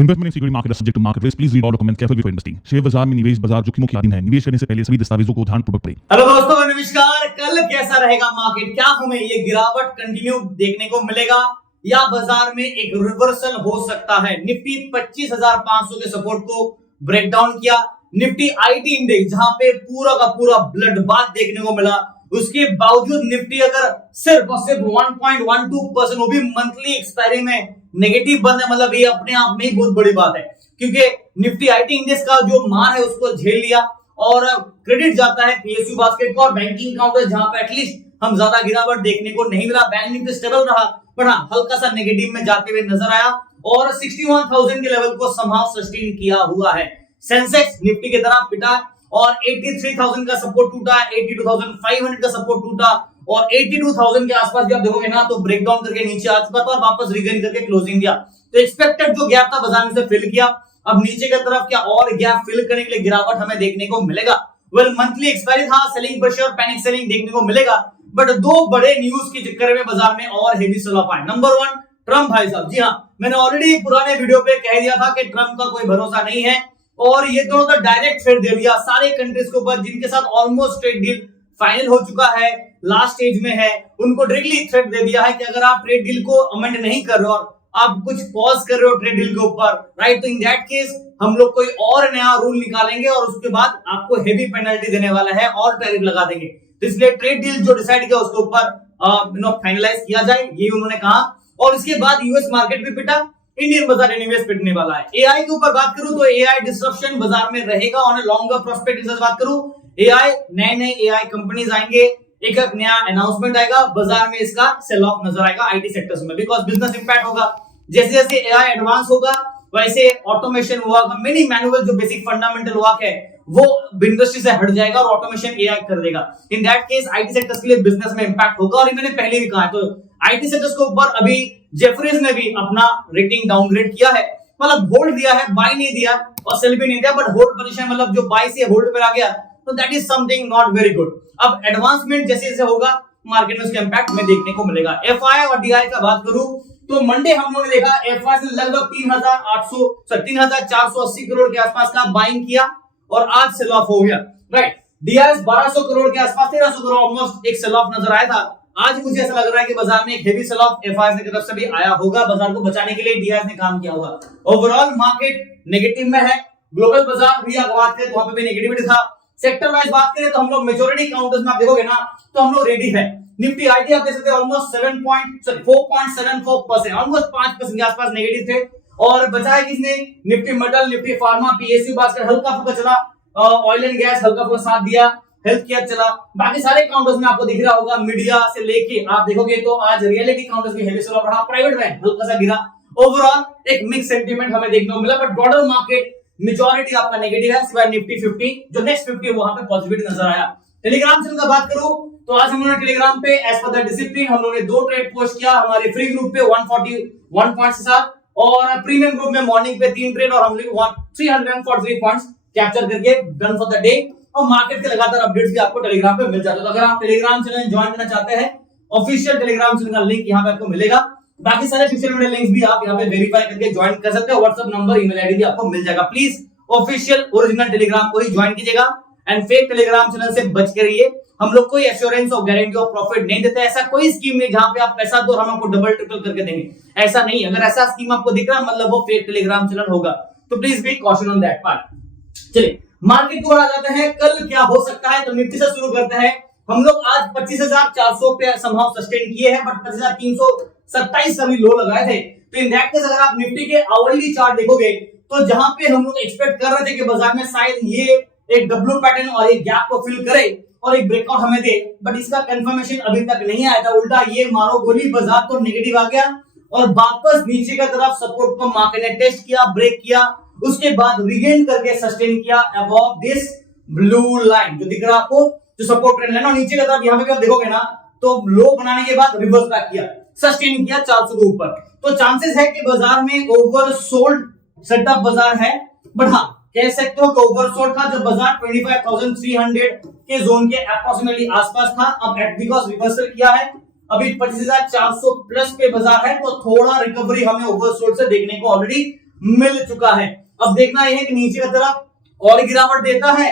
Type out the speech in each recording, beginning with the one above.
Investment in security market is subject to market risk. Please read all documents carefully before investing. Share बाजार में निवेश बाजार जोखिमों के अधीन है। निवेश करने से पहले सभी दस्तावेजों को ध्यानपूर्वक पढ़ें। हेलो दोस्तों, नमस्कार। कल कैसा रहेगा मार्केट? क्या हमें ये गिरावट कंटिन्यू देखने को मिलेगा या बाजार में एक रिवर्सल हो सकता है? निफ्टी 25,500 के सपोर्ट को ब्रेक डाउन किया। निफ्टी आईटी इंडेक्स जहां पे पूरा का पूरा ब्लड बाथ देखने को मिला, उसके बावजूद निफ्टी अगर सिर्फ और सिर्फ 1.12% वो भी मंथली एक्सपायरी में नेगेटिव बंद है, मतलब ये अपने आप में ही बहुत बड़ी बात है, क्योंकि निफ्टी आईटी इंडेक्स का जो मार है उसको झेल लिया और क्रेडिट जाता है पीएसयू बास्केट को और बैंकिंग काउंटर जहां पे एटलीस्ट हम ज्यादा गिरावट देखने को नहीं मिला। बैंक निफ्टी स्टेबल रहा, पर हाँ हल्का सा नेगेटिव में जाते हुए नजर आया और 61,000 के लेवल को समहाउ सस्टेन किया हुआ है। सेंसेक्स निफ्टी की तरह पिटा और 83,000 का सपोर्ट टूटा, 82,500 का सपोर्ट टूटा और 82,000 के आसपास भी आप देखोगे ना तो ब्रेकडाउन करके नीचे आ चुका था और वापस रिगेन करके क्लोजिंग दिया। तो एक्सपेक्टेड जो गैप था बाजार में से फिल किया। अब नीचे की तरफ क्या और गैप फिल करने के लिए गिरावट हमें देखने को मिलेगा? वेल, मंथली एक्सपायरी था, सेलिंग प्रेशर, पैनिक सेलिंग देखने को मिलेगा, बट दो बड़े न्यूज के चक्कर में बाजार में और हेवी सेल ऑफ आए। नंबर 1, ट्रम्प भाई साहब। जी हाँ, मैंने ऑलरेडी पुराने वीडियो पे कह दिया था कि ट्रम्प का कोई भरोसा नहीं है और ये दोनों का डायरेक्ट ट्रेड दे दिया सारे कंट्रीज के ऊपर जिनके साथ ऑलमोस्ट ट्रेड डील फाइनल हो चुका है, लास्ट स्टेज में है, उनको डायरेक्टली थ्रेट दे दिया है कि अगर आप ट्रेड डील को अमेंड नहीं कर रहे हो, आप कुछ पॉज कर रहे हो ट्रेड डील के ऊपर, राइट, तो इन दैट केस हम लोग कोई और नया रूल निकालेंगे और उसके बाद आपको हेवी पेनल्टी देने वाला है और टैरिफ लगा देंगे। तो इसलिए ट्रेड डील जो डिसाइड किया उसके ऊपर फाइनलाइज किया जाए, ये उन्होंने कहा। और इसके बाद यूएस मार्केट भी पिटा, इंडियन बाजार एनीवेज पिटने वाला है। एआई के ऊपर बात करूं तो एआई डिस्ट्रप्शन बाजार में रहेगा ऑन ए लॉन्गर प्रोस्पेक्टिव से बात करूं, एआई नए एआई कंपनीज आएंगे, एक नया अनाउंसमेंट आएगा, बाजार में इसका सेल ऑफ नजर आएगा आईटी सेक्टर्स में, बिकॉज बिजनेस इंपैक्ट होगा। जैसे जैसे एआई एडवांस होगा वैसे ऑटोमेशन वर्क, मेनी मैनुअल जो बेसिक फंडामेंटल वर्क है वो इंडस्ट्री से हट जाएगा और ऑटोमेशन एआई कर देगा। इन दैट केस आईटी सेक्टर्स के लिए बिजनेस में इंपैक्ट होगा। और मैंने पहले भी कहा है, तो आईटी सेक्टर्स के ऊपर अभी जेफरीज ने भी अपना रेटिंग डाउनग्रेड किया है, मतलब होल्ड दिया है, बाय नहीं दिया और सेल भी नहीं दिया, बट होल्ड पोजीशन, मतलब जो बाय से होल्ड पर आ गया, तो that is something not very good. अब एडवांसमेंट जैसे जैसे होगा मार्केट में उसका इंपैक्ट में देखने को मिलेगा। एफआई और डीआई का बात करूं तो मंडे हम लोगों ने देखा एफआई से लगभग 3,480 करोड़ के आसपास का बाइंग किया और आज सेल ऑफ हो गया, राइट। डीआई 1,200 करोड़ के आसपास, 1,300 करोड़ ऑलमोस्ट एक सेल ऑफ नजर आया था। आज मुझे ऐसा लग रहा है कि बाजार में एक हेवी सेल ऑफ एफआई की तरफ से भी आया होगा, बाजार को बचाने के लिए डीआई ने काम किया होगा। ओवरऑल मार्केट नेगेटिव में है, ग्लोबल बाजार भी अगर बात करें तो वहां पे भी नेगेटिविटी था। सेक्टर वाइज बात करें तो हम लोग मेजॉरिटी काउंटर्स में आप देखोगे ना तो हम लोग रेडी है। निफ्टी आईटी आप देख सकते हैं ऑलमोस्ट 4.74%, ऑलमोस्ट 5% के आसपास नेगेटिव थे और बचाया किसने? Nifty metal, Nifty pharma, PSU basket हल्का फुल्का चला, ऑयल एंड गैस हल्का फुल्का साथ दिया, हेल्थ केयर चला। बाकी सारे काउंटर्स में आपको दिख रहा होगा, मीडिया से लेके आप देखोगे तो आज रियलिटी काउंटर्स भी हेवी सेल ऑफ रहा, प्राइवेट बैंक हल्का सा गिरा। ओवरऑल एक मिक्स सेंटीमेंट हमें देखने को मिला, बट ब्रॉडर मार्केट मेजॉरिटी आपका नेगेटिव है, सिवाय निफ्टी 50 जो नेक्स्ट 50 वहां पे पॉजिटिविटी नजर आया। टेलीग्राम चैनल का बात करूं तो आज हम लोगों ने टेलीग्राम पे एज पर द डिसिप्लिन हम लोगों ने 2 ट्रेड पोस्ट किया। हमारे फ्री ग्रुप पे 141 पॉइंट्स के साथ और प्रीमियम ग्रुप में मॉर्निंग पे 3 ट्रेड और हम लोग 343 पॉइंट्स कैप्चर करके डन फॉर द डे। और मार्केट के लगातार अपडेट्स भी आपको टेलीग्राम पे मिल जाते हैं। तो अगर आप टेलीग्राम चैनल ज्वाइन करना चाहते हैं, ऑफिशियल टेलीग्राम चैनल का लिंक यहाँ पे आपको मिलेगा। बाकी सारे सोशल मीडिया लिंक्स भी आप यहाँ पे वेरीफाई करके ज्वाइन कर सकते हो। व्हाट्सएप नंबर, ईमेल आईडी भी आपको मिल जाएगा। प्लीज ऑफिशियल ओरिजिनल टेलीग्राम को ही ज्वाइन कीजिएगा एंड फेक टेलीग्राम चैनल से बच के रहिए। हम लोग कोई एश्योरेंस और गारंटी ऑफ प्रॉफिट नहीं देते। ऐसा कोई स्कीम नहीं जहां पे आप पैसा दो और हम आपको डबल ट्रिपल करके देंगे, ऐसा नहीं। अगर ऐसा स्कीम आपको दिख रहा है मतलब वो फेक टेलीग्राम चैनल होगा, तो please be caution on that part. चलिए मार्केट को आ जाते हैं, कल क्या हो सकता है। तो निफ्टी से शुरू करते हैं। हम लोग आज 25,400 पे समहाउ सस्टेन किए हैं, बट 25,327 का भी लो लगाए थे। तो इन दैट केस अगर आप निफ्टी के आवरली चार्ट देखोगे तो जहां पे हम लोग एक्सपेक्ट कर रहे थे कि बाजार में शायद ये एक डब्ल्यू पैटर्न और एक गैप को फिल करे और एक ब्रेकआउट हमें दे, बट इसका कंफर्मेशन अभी तक नहीं आया था। उल्टा ये मारो गोली बाजार तो नेगेटिव आ गया और वापस नीचे की तरफ सपोर्ट को मार्केट ने टेस्ट किया, ब्रेक किया, उसके बाद रिगेन करके सस्टेन किया अबव दिस ब्लू लाइन जो दिख रहा है आपको, जो सपोर्ट ट्रेंड लाइन। और नीचे की तरफ यहाँ पे आप देखोगे ना तो लो बनाने के बाद रिवर्स बैक किया, सस्टेन किया 400 के ऊपर। तो चांसेस है कि बाजार में ओवरसोल्ड सेटअप बाजार है, बट हाँ कह सकते हो कि ओवरसोल्ड था जब बाजार 25,300 के जोन के अप्रोक्सीमेटली आसपास था। अब बिकॉज रिवर्सल किया है, अभी 25,400 प्लस पे बाजार है, तो थोड़ा रिकवरी हमें ओवरसोल्ड से देखने को ऑलरेडी मिल चुका है। अब देखना यह है कि नीचे की तरफ और गिरावट देता है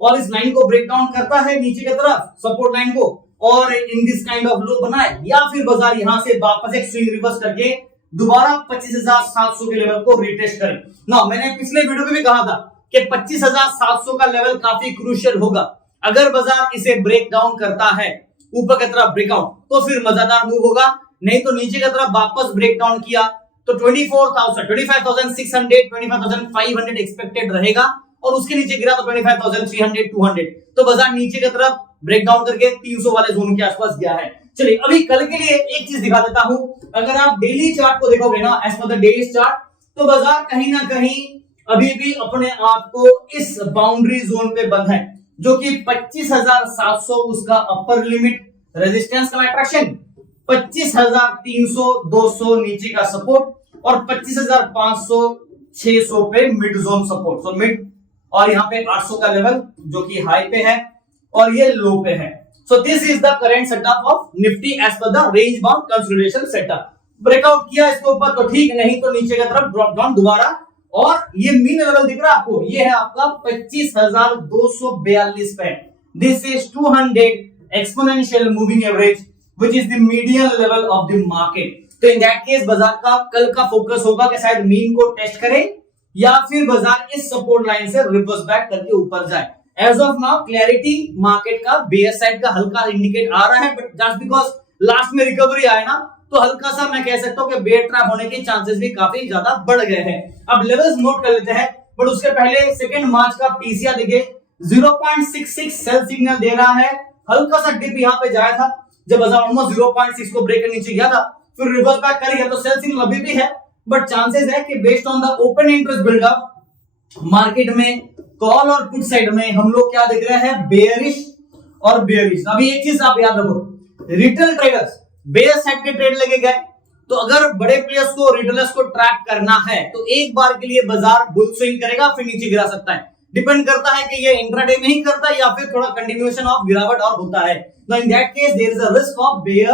और इस लाइन को ब्रेक डाउन करता है नीचे की तरफ सपोर्ट लाइन को और in this kind of low बनाए, या फिर बाजार यहां से वापस एक स्विंग रिवर्स करके दोबारा 25,700 के लेवल को रिटेस्ट करे ना। मैंने पिछले वीडियो में भी कहा था कि 25,700 का लेवल काफी क्रूशियल होगा। अगर बाजार इसे ब्रेक डाउन करता है ऊपर की तरफ ब्रेकआउट तो फिर मजेदार मूव होगा, नहीं तो नीचे की तरफ वापस ब्रेक डाउन किया तो 25,600 25,500 एक्सपेक्टेड रहेगा और उसके नीचे गिरा तो 25,300 200, तो बाजार नीचे की तरफ ब्रेक डाउन करके 300 वाले जोन के आसपास गया है। चलिए अभी कल के लिए एक चीज दिखा देता हूं। अगर आप डेली चार्ट को देखोगे ना as per the daily chart, तो बाजार कहीं ना कहीं अभी भी अपने आप को इस बाउंड्री जोन पे बंद है, जो कि 25,700 उसका अपर लिमिट रेजिस्टेंस का अट्रैक्शन, 25,300 200 नीचे का सपोर्ट और 25,500 600 पे mid zone support. So mid और यहाँ पे 800 का लेवल जो कि हाई पे है और ये लो पे है। So this is the current setup of Nifty as per the range bound consolidation setup. Breakout किया इसके ऊपर तो ठीक, नहीं तो नीचे की तरफ ड्रॉप डाउन दोबारा, और ये मीन लेवल दिख रहा है आपको, ये है आपका 25,242 पे। This is 200 exponential moving average which is the median level of the market. तो इन दैट केस बाजार का कल का फोकस होगा कि शायद मीन को टेस्ट करे या फिर बाजार इस सपोर्ट लाइन से रिवर्स बैक करके ऊपर जाए। As of now clarity market का बेयर साइड का हल्का इंडिकेट आ रहा है, बट जस्ट बिकॉज लास्ट में रिकवरी आया ना, तो हल्का सा मैं कह सकता हूं कि बेयर ट्रैप होने के चांसेस भी काफी ज्यादा बढ़ गए हैं। अब लेवल्स नोट कर लेते हैं, बट उसके पहले सेकंड मार्च का पीसीआर देखिए 0.66 सेल सिग्नल दे रहा है। हल्का सा डिप यहां पे जाया था जब बाजार ऑलमोस्ट 0.6 को ब्रेक कर नीचे गया था, फिर रिवर्स बैक कर गया, तो सेल सिग्नल अभी भी है, बट चांसेस है कि based on the open interest buildup market में कॉल और पुट साइड में हम लोग क्या देख रहे हैं, बेयरिश और बेयरिश। अभी एक चीज आप याद रखो, रिटेल ट्रेडर्स बेयर साइड के ट्रेड लेके गए, तो अगर बड़े प्लेयर्स को रिटेलर्स को ट्रैक करना है तो एक बार के लिए बाजार बुल स्विंग करेगा फिर नीचे गिरा सकता है। डिपेंड करता है कि ये इंट्राडे में ही करता है या फिर थोड़ा कंटिन्यूएशन ऑफ गिरावट और होता है। तो in that case there is a risk of bear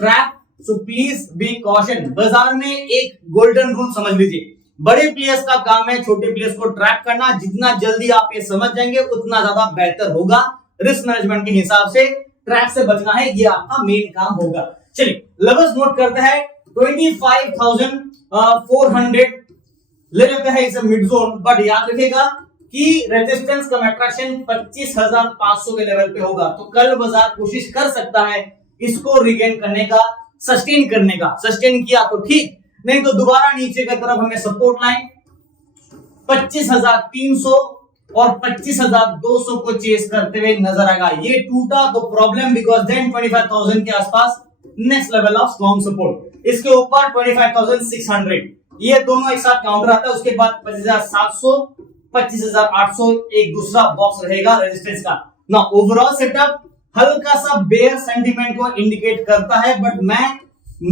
trap, so please be caution. बाजार में एक गोल्डन रूल समझ लीजिए, बड़े प्लेयर्स का काम है छोटे प्लेयर्स को ट्रैप करना। जितना जल्दी आप ये समझ जाएंगे उतना ज्यादा बेहतर होगा। रिस्क मैनेजमेंट के हिसाब से ट्रैप से बचना है, ये आपका मेन काम होगा। चलिए लेवल्स नोट करते हैं, 25,400 ले लेते हैं इसे मिड जोन, बट याद रखिएगा कि रेजिस्टेंस कम अट्रैक्शन 25,500 के लेवल पे होगा। तो कल बाजार कोशिश कर सकता है इसको रिगेन करने का, सस्टेन करने का। सस्टेन किया तो ठीक, नहीं तो दोबारा नीचे की तरफ हमें सपोर्ट लाइन 25,300 और 25,200 को चेस करते हुए नजर आएगा। ये टूटा तो प्रॉब्लम, बिकॉज देन 25,000 के आसपास next level of strong support. इसके ऊपर 25,600, ये दोनों एक साथ काउंटर आता है। उसके बाद 25,700 25,800 एक दूसरा बॉक्स रहेगा रेजिस्टेंस का ना। ओवरऑल सेटअप हल्का सा बेयर सेंटीमेंट को इंडिकेट करता है, बट मैं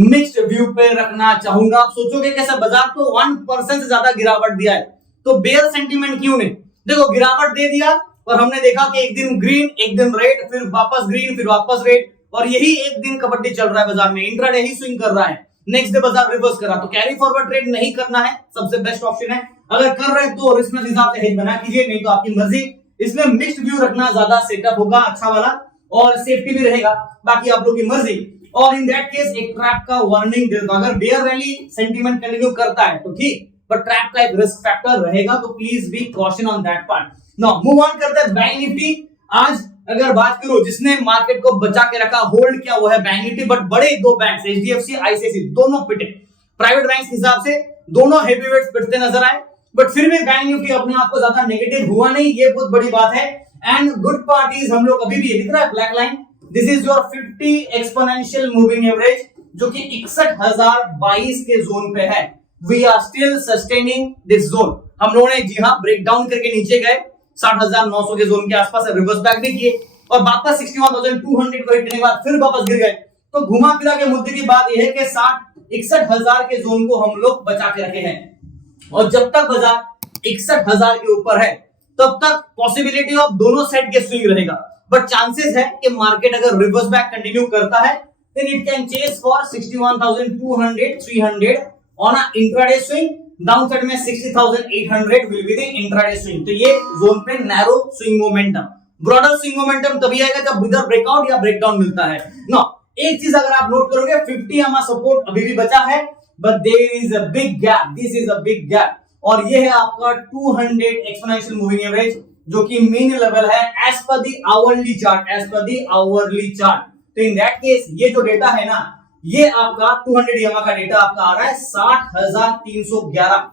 मिक्स्ड व्यू पे रखना चाहूंगा। आप सोचोगे कैसा, बाजार तो 1% से ज्यादा गिरावट दिया है, तो बेयर सेंटीमेंट क्यों नहीं? देखो गिरावट दे दिया और हमने देखा कि एक दिन ग्रीन एक दिन रेड, फिर वापस ग्रीन फिर वापस रेड, और यही एक दिन कबड्डी चल रहा है बाजार में। इंट्राडे ही स्विंग कर रहा है, नेक्स्ट डे बाजार रिवर्स करा, तो कैरी फॉरवर्ड ट्रेड नहीं करना है, सबसे बेस्ट ऑप्शन है। अगर कर रहे हैं तो रिस्क के हिसाब से हेज बना कीजिए, नहीं तो आपकी मर्जी। इसमें मिक्स्ड व्यू रखना ज्यादा सेटअप होगा अच्छा वाला, और सेफ्टी भी रहेगा, बाकी आप लोग की मर्जी। और इन दैट केस एक ट्रैप का वार्निंग दे दो। अगर बेयर रैली सेंटीमेंट कंटिन्यू करता है तो ठीक, पर ट्रैप का एक रिस्क फैक्टर रहेगा, तो please be caution on that part. Now move on करते हैं बैंक निफ्टी। आज अगर बात करो जिसने मार्केट को बचा के रखा, होल्ड किया, वो है बैंक निफ्टी, बट बड़े दो बैंक्स एचडीएफसी आईसीआईसी दोनों पिटे। प्राइवेट बैंक्स के हिसाब से दोनों हेवीवेट्स पिटते नजर आए, बट फिर भी बैंक निफ्टी अपने आप को ज्यादा नेगेटिव हुआ नहीं, ये बहुत बड़ी बात है। एंड गुड पार्टीज हम लोग अभी भी, ये दिख रहा है black line, this is your 50 exponential moving average, जो कि 61,022 के जोन पे है। We are still sustaining this zone. हम लोगों ने जी हाँ ब्रेक डाउन करके नीचे गए 60,900 के जोन के आसपास, रिवर्स बैक भी किए और वापस 61,200 को हिट करने के बाद फिर वापस गिर गए। तो घुमा फिरा के मुद्दे की बात यह है कि 61,000 के जोन को हम लोग बचा के रखे हैं, और जब तक बाजार 61,000 के ऊपर है तब तक पॉसिबिलिटी ऑफ दोनों साइड के स्विंग रहेगा। बट चांसेस है कि मार्केट अगर रिवर्स बैक कंटिन्यू करता है then it can chase for 61,200 300 on a intraday swing, down side में 60,800 will be the intraday swing. तो ये जोन पे narrow swing momentum. Broader swing momentum तभी आएगा जब इधर ब्रेकआउट या ब्रेकडाउन मिलता है ना। एक चीज अगर आप नोट करोगे 50 EMA सपोर्ट अभी भी बचा है, but there is a big gap, this is a big gap, और ये है आपका 200 एक्सपोनेंशियल मूविंग एवरेज जो कि मेन लेवल है as per the hourly chart, as per the hourly chart. तो इन दैट केस ये जो डेटा है ना, ये आपका 200 EMA का डेटा आपका आ रहा है 60,311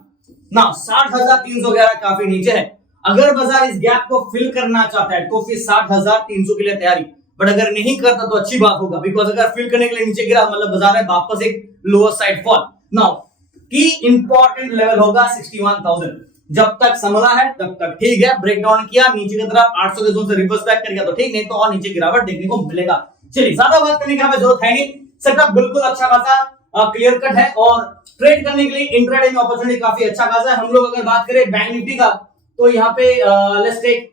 ना। 60,311 काफी नीचे है। अगर बाजार इस गैप को फिल करना चाहता है तो फिर 60,300 के लिए तैयारी, बट अगर नहीं करता तो अच्छी बात होगा, बिकॉज अगर फिल करने के लिए नीचे गिरा मतलब बाजार है वापस एक लोअर साइड फॉल। नाउ की इंपॉर्टेंट लेवल होगा 61,000। जब तक संभला है तब तक ठीक है, ब्रेकडाउन किया नीचे की तरफ 800 के जोन से रिवर्स बैक कर गया तो ठीक, नहीं तो और नीचे गिरावट देखने को मिलेगा। चलिए ज्यादा बात करने की हमें जरूरत है नहीं, सेटअप बिल्कुल अच्छा खासा क्लियर कट है और ट्रेड करने के लिए इंट्राडे में अपॉर्चुनिटी काफी अच्छा खासा है। हम लोग अगर बात करें बैंक निफ्टी का तो यहाँ पे let's take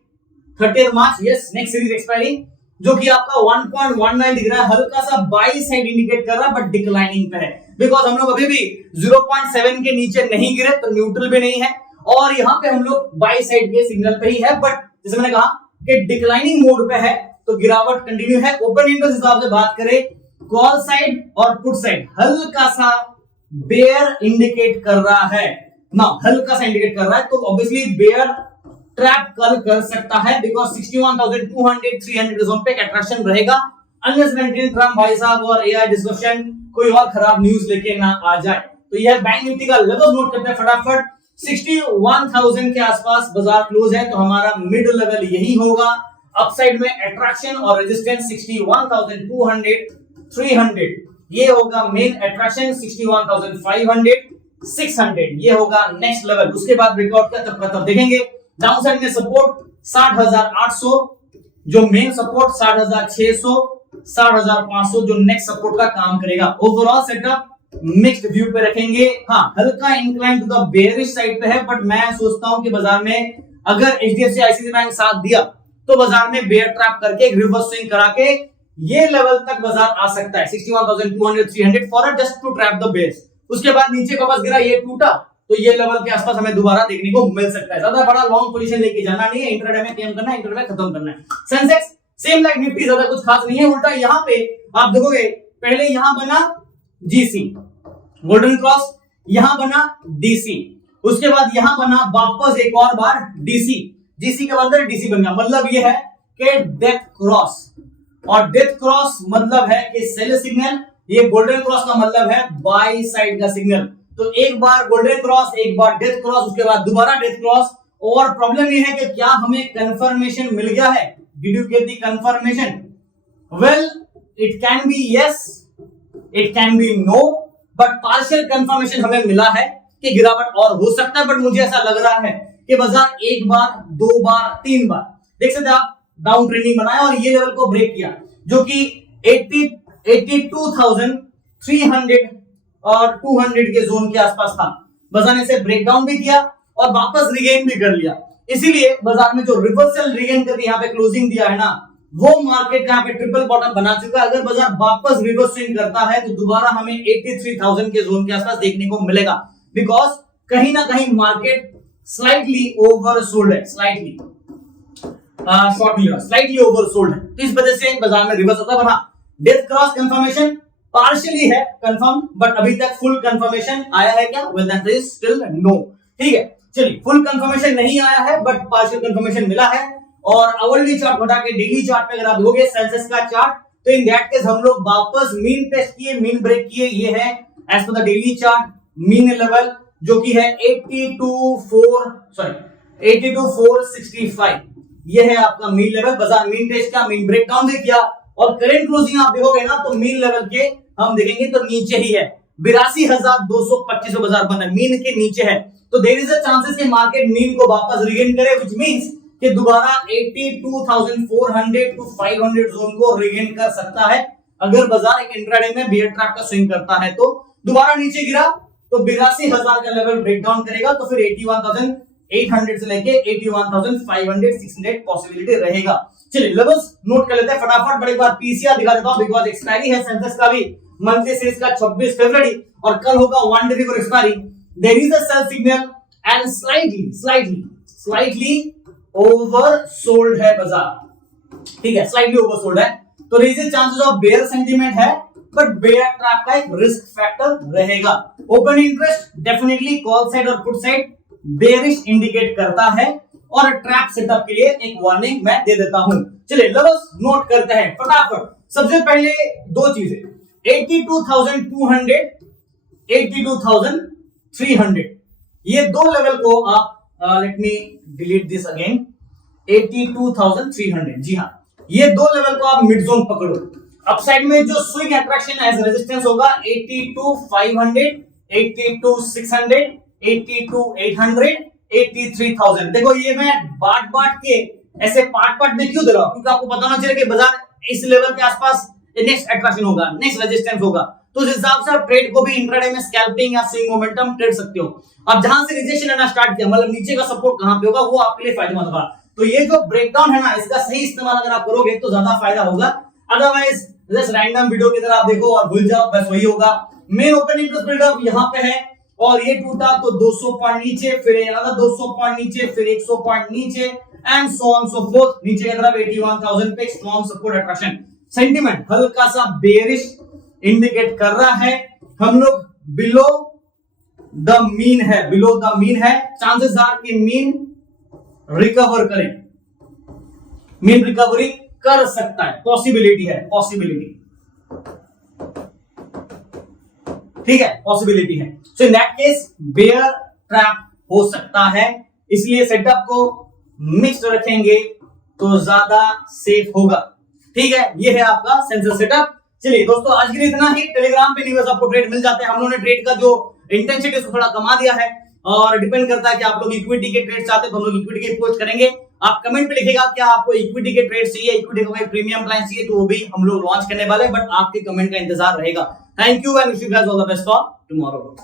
30 March, yes next series expiry, जो कि आपका 1.19 दिख रहा है, हल्का सा बाई साइड इंडिकेट कर रहा है बट डिक्लाइनिंग पे है, बिकॉज हम लोग अभी भी 0.7 के नीचे नहीं गिरे तो न्यूट्रल भी नहीं है, और यहाँ पे हम लोग बाई साइड के सिग्नल पे ही है, बट जैसे मैंने कहा कि डिक्लाइनिंग मोड पे है तो गिरावट कंटिन्यू है। ओपन इंटरेस्ट हिसाब से बात करें, कॉल साइड और पुट साइड हल्का सा बेयर इंडिकेट कर रहा है ना, हल्का सा इंडिकेट कर रहा है, तो ऑब्वियसली बेयर ट्रैप कल कर सकता है, बिकॉज 61,200 300 जोन पे अट्रैक्शन रहेगा, अनलेस अनटिल ट्रम्प भाई साहब और एआई डिस्कशन कोई और खराब न्यूज लेके ना आ जाए। तो यह बैंक निफ्टी का लेवल नोट करते हैं फटाफट। 61,000 के आसपास बाजार क्लोज है, तो हमारा मिड लेवल यही होगा। अपसाइड में अट्रैक्शन और रेजिस्टेंस 61,200 300, ये होगा मेन अट्रैक्शन। 61,500 600 ये होगा नेक्स्ट लेवल। उसके बाद ब्रेकआउट का तब देखेंगे। डाउन साइड में सपोर्ट 60,800, जो मेन सपोर्ट 60,600 60,500 जो नेक्स्ट सपोर्ट का काम करेगा। ओवरऑल सेटअप मिक्स्ड व्यू पे रखेंगे। हाँ, हल्का incline to the bearish side पे है, बट मैं सोचता हूं कि बाजार में अगर एचडीएफसी आईसीआईसीआई बैंक साथ दिया तो बाजार में बेयर ट्रैप करके एक रिवर्स स्विंग करा के ये लेवल तक बाजार आ सकता है 61,200 300 for just to trap the base. उसके बाद नीचे को बस गिरा, ये टूटा, तो ये लेवल के आसपास हमें दोबारा देखने को मिल सकता है। ज्यादा बड़ा लॉन्ग पोजीशन लेके जाना नहीं है, इंट्राडे में क्लेम करना है, इंट्राडे में खत्म करना है। सेंसेक्स सेम लाइक निफ्टी, ज्यादा कुछ खास नहीं है, उल्टा यहाँ पे आप देखोगे पहले यहां बना जीसी गोल्डन क्रॉस, यहां बना डीसी, उसके बाद यहां बना वापस एक और बार डीसी, जीसी के बदले डीसी बन गया। मतलब ये है कि डेथ क्रॉस, और डेथ क्रॉस मतलब है कि सेल सिग्नल, ये गोल्डन क्रॉस का मतलब है बाई साइड का सिग्नल। तो एक बार गोल्डन क्रॉस, एक बार डेथ क्रॉस, उसके बाद दोबारा डेथ क्रॉस। और प्रॉब्लम ये है कि क्या हमें कंफर्मेशन मिल गया है? Did you get the confirmation? Well, it can be yes, it can be no, but partial confirmation हमें मिला है कि गिरावट और हो सकता है। बट मुझे ऐसा लग रहा है कि बाजार एक बार, दो बार, तीन बार देख सकते हैं आप डाउन ट्रेंडिंग बनाया और ये लेवल को ब्रेक किया, जो कि 82,300 और 200 के जोन के आसपास था। बाजार ने इसे ब्रेक डाउन भी किया और वापस रिगेन भी कर लिया। इसीलिए बाजार में जो रिवर्सल रिगेन करके यहाँ पे क्लोजिंग दिया है ना, वो मार्केट का यहाँ पे ट्रिपल बॉटम बना चुका है। अगर बाजार वापस रिवर्स स्विंग करता है तो दोबारा हमें 83,000 के जोन के आसपास देखने को मिलेगा, बिकॉज कहीं ना कहीं मार्केट स्लाइटली ओवरसोल्ड है, स्लाइटली शॉर्ट मिला, स्लाइटली ओवरसोल्ड है। तो इस वजह से बाजार में रिवर्स होता बना। डेथ क्रॉस कंफर्मेशन पार्शियली है कंफर्म, बट अभी तक फुल कंफर्मेशन आया है क्या? Well that is still no. ठीक है, चलिए फुल कंफर्मेशन नहीं आया है बट पार्शियल कंफर्मेशन मिला है। और आवरली चार्ट हटा के डेली चार्ट पे अगर आप देखोगे सेंसेक्स का चार्ट, तो इन दैट केस हम लोग वापस मीन टेस्ट किए, मीन ब्रेक किए। ये है as per the daily chart mean level, जो कि है 82,465। ये है आपका मीन लेवल। बाजार मीन टेस्ट का, मीन ब्रेक डाउन भी किया, और करंट क्लोजिंग आप देखोगे ना तो मीन लेवल के हम देखेंगे तो नीचे ही है, 82,225 बाजार बना मीन के नीचे है। तो देयर इज अ चांसेस कि मार्केट मीन को वापस रिगेन करे, व्हिच मींस कि दोबारा 82,400 टू 500 जोन को रिगेन कर सकता है। अगर बाजार एक इंट्राडे में बियर ट्रैप का स्विंग करता है तो दोबारा नीचे गिरा तो 82,000 का लेवल ब्रेक डाउन करेगा, तो फिर 81,800 से लेके 81,500 600 पॉसिबिलिटी रहेगा। चलिए लेवल्स नोट कर लेते हैं फटाफट। बड़ी बार पीसीआर दिखा देता हूं, बिकॉज़ एक्सपायरी है सेंसेक्स का भी, मंथली सीरीज का 26 फरवरी, और कल होगा one day before expiry. there is a sell signal and slightly oversold है बाजार, ठीक है, स्लाइटली ओवरसोल्ड है, तो there is a chances of bear sentiment है, बट बेयर ट्रैप का एक रिस्क फैक्टर रहेगा। Open interest definitely call side और पुट साइड बेयरिश इंडिकेट करता है, और ट्रैप सेटअप के लिए एक वार्निंग मैं दे देता हूं। चलिए लवर्स नोट करते हैं फटाफट। सबसे पहले दो चीजें, 82,200, 82,300, ये दो लेवल को आप let me delete this again, 82,300, जी हाँ, ये दो लेवल को आप मिड जोन पकड़ो। अपसाइड में जो स्विंग अट्रैक्शन एज रेजिस्टेंस होगा 82,500, 82,600, 82,800, 83,000। देखो ये मैं बांट के ऐसे पार्ट में क्यों दे रहा हूं, क्योंकि आपको पता होना चाहिए कि बाजार इस लेवल के आसपास नेक्स्ट अट्रैक्शन होगा, नेक्स्ट रेजिस्टेंस होगा, तो उस हिसाब से आप ट्रेड को भी इंट्राडे में स्कैल्पिंग या स्विंग मोमेंटम ट्रेड सकते हो। अब जहां से रिजेक्शन लेना स्टार्ट किया, मतलब नीचे का सपोर्ट कहां पे होगा, वो आपके लिए फायदेमंद होगा। तो ये जो ब्रेकडाउन है ना, इसका सही इस्तेमाल अगर आप करोगे तो ज्यादा फायदा होगा, अदरवाइज जस्ट रैंडम वीडियो की तरह आप देखो और भूल जाओ, बस वही होगा। मेन ओपन इंटरेस्ट बिल्डअप यहां पे है, और ये टूटा तो 200 पॉइंट नीचे, फिर अनदर 200 पॉइंट नीचे, फिर 100 पॉइंट नीचे, and so on so fourth, नीचे की तरफ 81,000 पे स्ट्रॉन्ग सपोर्ट अट्रैक्शन। सेंटीमेंट हल्का सा बेयरिश इंडिकेट कर रहा है, हम लोग बिलो द मीन है, चांसेस आर कि मीन रिकवर करें, मीन रिकवरी कर सकता है, पॉसिबिलिटी है, ठीक है, पॉसिबिलिटी है। So in that case bear trap हो सकता है, इसलिए सेटअप को मिक्स रखेंगे तो ज्यादा सेफ होगा, ठीक है। ये है आपका सेंसर सेटअप। चलिए दोस्तों आज के लिए इतना ही। टेलीग्राम पे न्यूज़ आपको ट्रेड मिल जाते हैं, हम लोगों ने ट्रेड का जो इंटेंसिटी उसको थोड़ा कमा दिया है, और डिपेंड करता है कि आप लोग इक्विटी के ट्रेड चाहते हैं तो हम लोग इक्विटी के पोस्ट करेंगे। आप कमेंट पे लिखेगा क्या आपको इक्विटी के ट्रेड चाहिए, इक्विटी का कोई प्रीमियम प्लान चाहिए, तो वो भी हम लोग लॉन्च करने वाले हैं, बट आपके कमेंट का इंतजार रहेगा। Thank you and wish you guys all the best for tomorrow.